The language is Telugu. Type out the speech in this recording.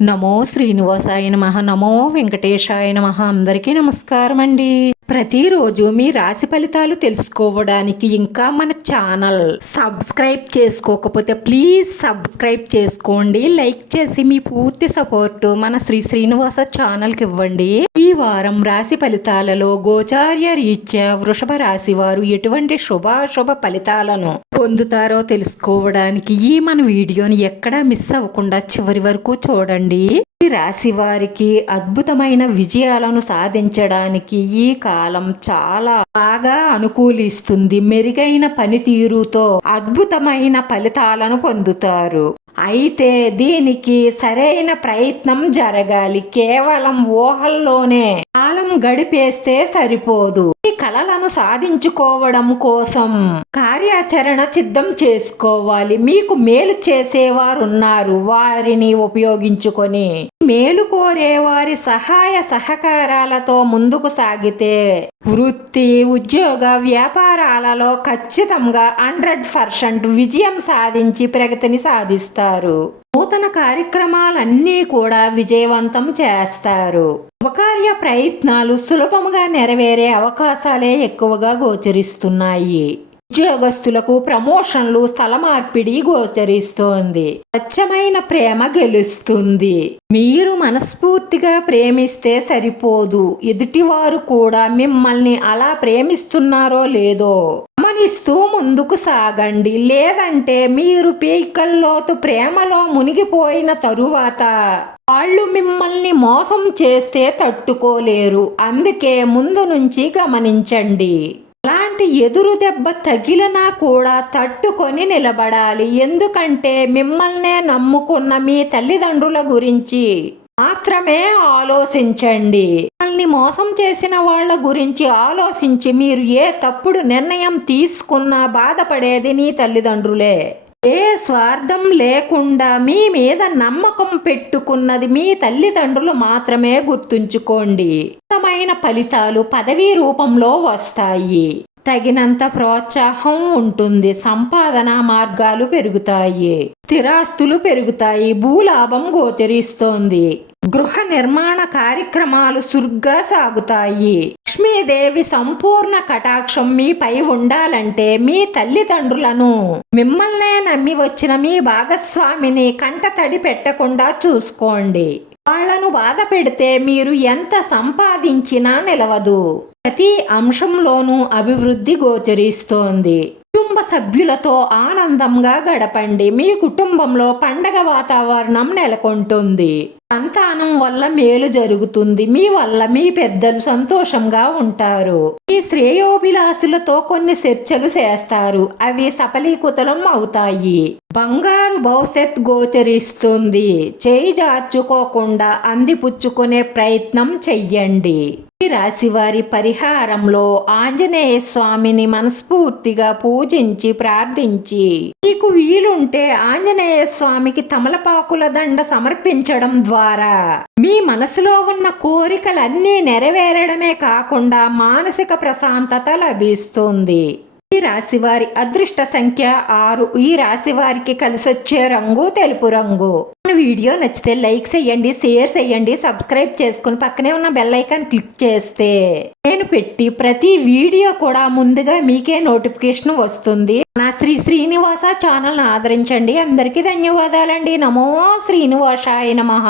నమో శ్రీనివాసాయ నమః. నమో వెంకటేశాయ నమః. అందరికీ నమస్కారం అండి. ప్రతిరోజు మీ రాశి ఫలితాలు తెలుసుకోవడానికి ఇంకా మన ఛానల్ సబ్స్క్రైబ్ చేసుకోకపోతే ప్లీజ్ సబ్స్క్రైబ్ చేసుకోండి. లైక్ చేసి మీ పూర్తి సపోర్ట్ మన శ్రీనివాస ఛానల్కి ఇవ్వండి. ఈ వారం రాశి ఫలితాలలో గోచార్య రీత్యా వృషభ రాశి వారు ఎటువంటి శుభాశుభ ఫలితాలను పొందుతారో తెలుసుకోవడానికి ఈ మన వీడియోని ఎక్కడా మిస్ అవ్వకుండా చివరి వరకు చూడండి. ఈ రాశి వారికి అద్భుతమైన విజయాలను సాధించడానికి ఈ కాలం చాలా బాగా అనుకూలిస్తుంది. మెరుగైన పనితీరుతో అద్భుతమైన ఫలితాలను పొందుతారు. అయితే దీనికి సరైన ప్రయత్నం జరగాలి. కేవలం ఊహల్లోనే కాలం గడిపేస్తే సరిపోదు. ఈ కలలను సాధించుకోవడం కోసం కార్యాచరణ సిద్ధం చేసుకోవాలి. మీకు మేలు చేసేవారున్నారు, వారిని ఉపయోగించుకొని మేలు కోరే వారి సహాయ సహకారాలతో ముందుకు సాగితే వృత్తి, ఉద్యోగ, వ్యాపారాలలో ఖచ్చితంగా 100% విజయం సాధించి ప్రగతిని సాధిస్తారు. నూతన కార్యక్రమాలన్నీ కూడా విజయవంతం చేస్తారు. శుభకార్య ప్రయత్నాలు సులభంగా నెరవేరే అవకాశాలే ఎక్కువగా గోచరిస్తున్నాయి. ఉద్యోగస్తులకు ప్రమోషన్లు, స్థల మార్పిడి గోచరిస్తోంది. స్వచ్ఛమైన ప్రేమ గెలుస్తుంది. మీరు మనస్ఫూర్తిగా ప్రేమిస్తే సరిపోదు, ఎదుటివారు కూడా మిమ్మల్ని అలా ప్రేమిస్తున్నారో లేదో గమనిస్తూ ముందుకు సాగండి. లేదంటే మీరు పీకల్లోతు ప్రేమలో మునిగిపోయిన తరువాత వాళ్ళు మిమ్మల్ని మోసం చేస్తే తట్టుకోలేరు. అందుకే ముందు నుంచి గమనించండి. అలాంటి ఎదురు దెబ్బ తగిలినా కూడా తట్టుకొని నిలబడాలి. ఎందుకంటే మిమ్మల్నే నమ్ముకున్న మీ తల్లిదండ్రుల గురించి మాత్రమే ఆలోచించండి. మిమ్మల్ని మోసం చేసిన వాళ్ళ గురించి ఆలోచించి మీరు ఏ తప్పుడు నిర్ణయం తీసుకున్నా బాధపడేది నీ తల్లిదండ్రులే. ఏ స్వార్థం లేకుండా మీ మీద నమ్మకం పెట్టుకున్నది మీ తల్లిదండ్రులు మాత్రమే. గుర్తుంచుకోండి. ఉత్తమమైన ఫలితాలు పదవీ రూపంలో వస్తాయి. తగినంత ప్రోత్సాహం ఉంటుంది. సంపాదన మార్గాలు పెరుగుతాయి. స్థిరాస్తులు పెరుగుతాయి. భూలాభం గోచరిస్తోంది. గృహ నిర్మాణ కార్యక్రమాలు సురుగ్గా సాగుతాయి. లక్ష్మీదేవి సంపూర్ణ కటాక్షం మీపై ఉండాలంటే మీ తల్లిదండ్రులను, మిమ్మల్నే నమ్మి వచ్చిన మీ భాగస్వామిని కంటతడి పెట్టకుండా చూసుకోండి. వాళ్లను బాధ పెడితే మీరు ఎంత సంపాదించినా నిలవదు. ప్రతి అంశంలోనూ అభివృద్ధి గోచరిస్తోంది. కుటుంబ సభ్యులతో ఆనందంగా గడపండి. మీ కుటుంబంలో పండగ వాతావరణం నెలకొంటుంది. సంతానం వల్ల మేలు జరుగుతుంది. మీ వల్ల మీ పెద్దలు సంతోషంగా ఉంటారు. మీ శ్రేయోభిలాషులతో కొన్ని చర్చలు చేస్తారు. అవి సఫలీకృతం అవుతాయి. బంగారు భవిష్యత్ గోచరిస్తుంది. చేయి జార్చుకోకుండా అందిపుచ్చుకునే ప్రయత్నం చెయ్యండి. ఈ రాశివారి పరిహారంలో ఆంజనేయ స్వామిని మనస్ఫూర్తిగా పూజించి ప్రార్థించి, మీకు వీలుంటే ఆంజనేయ స్వామికి తమలపాకుల దండ సమర్పించడం ద్వారా మీ మనసులో ఉన్న కోరికలన్నీ నెరవేరడమే కాకుండా మానసిక ప్రశాంతత లభిస్తుంది. ఈ రాశివారి అదృష్ట సంఖ్య 6. ఈ రాశివారికి కలిసొచ్చే రంగు తెలుపు రంగు. వీడియో నచ్చితే లైక్ చేయండి, షేర్ చేయండి, సబ్స్క్రైబ్ చేసుకుని పక్కనే ఉన్న బెల్ ఐకాన్ క్లిక్ చేస్తే నేను పెట్టి ప్రతి వీడియో కూడా ముందుగా మీకే నోటిఫికేషన్ వస్తుంది. నా శ్రీనివాస ఛానల్ని ఆదరించండి. అందరికీ ధన్యవాదాలండి. నమో శ్రీనివాసాయ నమః.